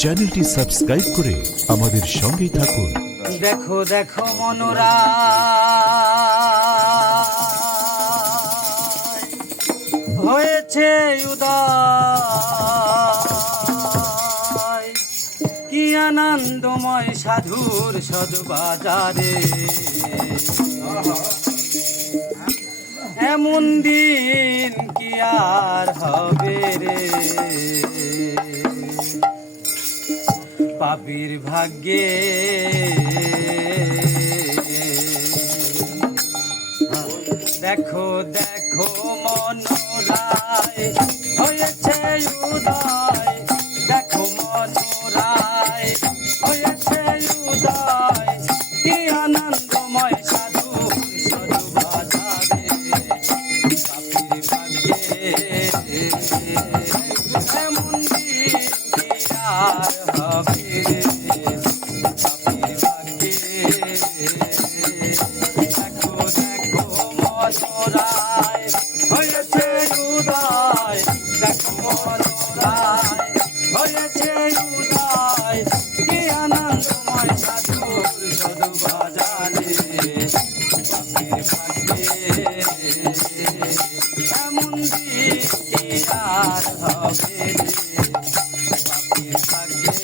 চ্যানেলটি সাবস্ক্রাইব করে আমাদের সঙ্গেই থাকুন। দেখো দেখো মনোরা হয়েছে উদয়, কি আনন্দময় সাধুর সদবাজারে। এমন দিন কি আর হবে রে, পাপীর ভাগ্যে। দেখো দেখো মনোরায় হয়েছে উদয়, দেখো মনোরায় হয়েছে উদয়, কি আনন্দময় সাধু সদবাজারে। পাপীর ভাগ্যে এমন দিন কি আর হবে রে, পাপীর ভাগ্যে। দেখো দেখো মনোরায় হয়েছে উদয়, দেখো মনোরায় হয়েছে উদয়, কি আনন্দময় সাধুর সদবাজারে। পাপীর ভাগ্যে এমন দিন কি আর হবে রে, পাপীর ভাগ্যে।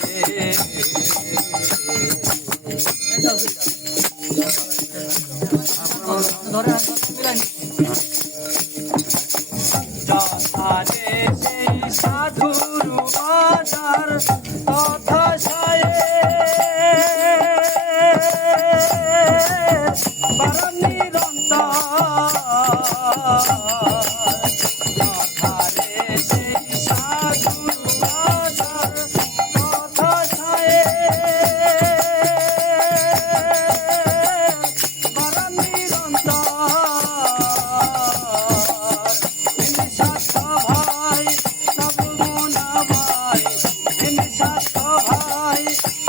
যথারে সেই সাধুর বাজার তথা সায়ে পরম নিরন্তর। যথারে সেই সাধুর বাজার তথা সায়ে পরম নিরন্তর।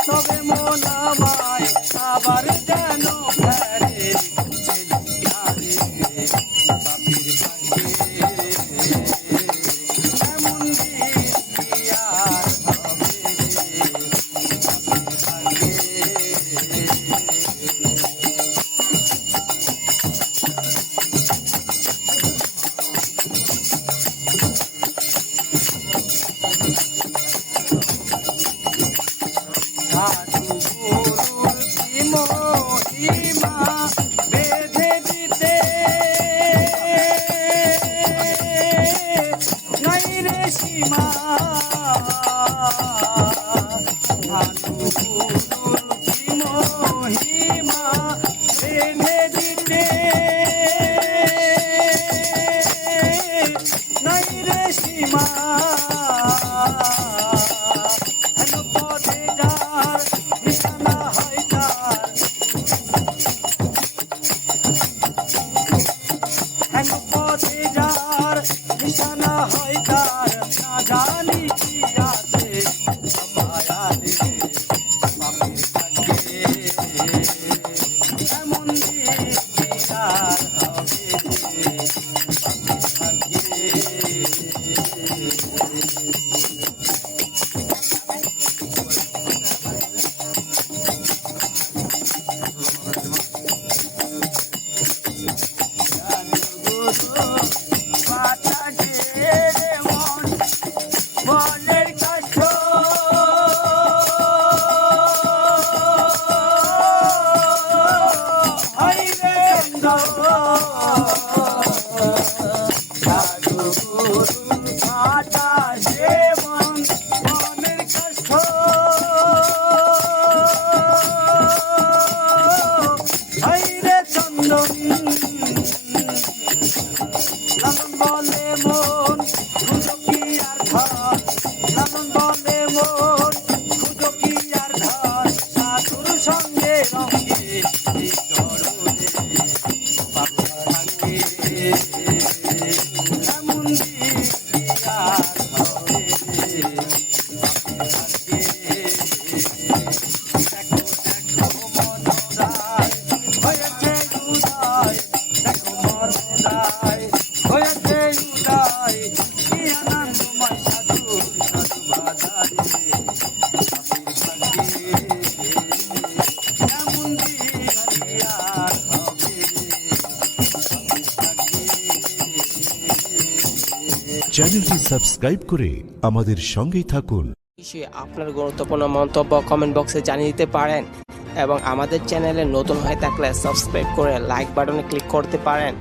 তবে মনামায় আবার যেন ফেরে পাপীর ভাগ্যে এমন দিন কি আর হবে রে, পাপীর ভাগ্যে। সাধু গুরুর কি মহিমা বেঁধে দিতে নাই রে সীমা। সাধু গুরুর কি মহিমা বেঁধে দিতে নাই রে সীমা। পথে যার নিশানা হয় তার, পথে যার নিশানা হয় তার, না জানি কি আছে সবায়ালে। পাপীর ভাগ্যে এমন দিন কি আর হবে রে, পাপীর ভাগ্যে। মনের কষ্ট হইবে সাধু গুরু ভাটা জীবন, মনের কষ্ট হইরে চন্দন। লালন বলে মন খুঁজো কি আর ধন, লালন বলে মন খুঁজো কি আর ধন, সাধুর সঙ্গে রঙে এই চরণে। পাপীর ভাগ্যে এমন দিন কি আর হবে রে, পাপীর ভাগ্যে। দেখো দেখো মনোরায় হয়েছে উদয়, দেখো মনোরায় হয়েছে উদয়, কি আনন্দময় সাধুর সদবাজারে। এমন দিন কি আর হবে চ্যানেলটি সাবস্ক্রাইব করে আমাদের সঙ্গেই থাকুন। বিষয়ে আপনার গুরুত্বপূর্ণ মন্তব্য কমেন্ট বক্সে জানিয়ে দিতে পারেন এবং আমাদের চ্যানেলে নতুন হয়ে থাকলে সাবস্ক্রাইব করে লাইক বাটনে ক্লিক করতে পারেন।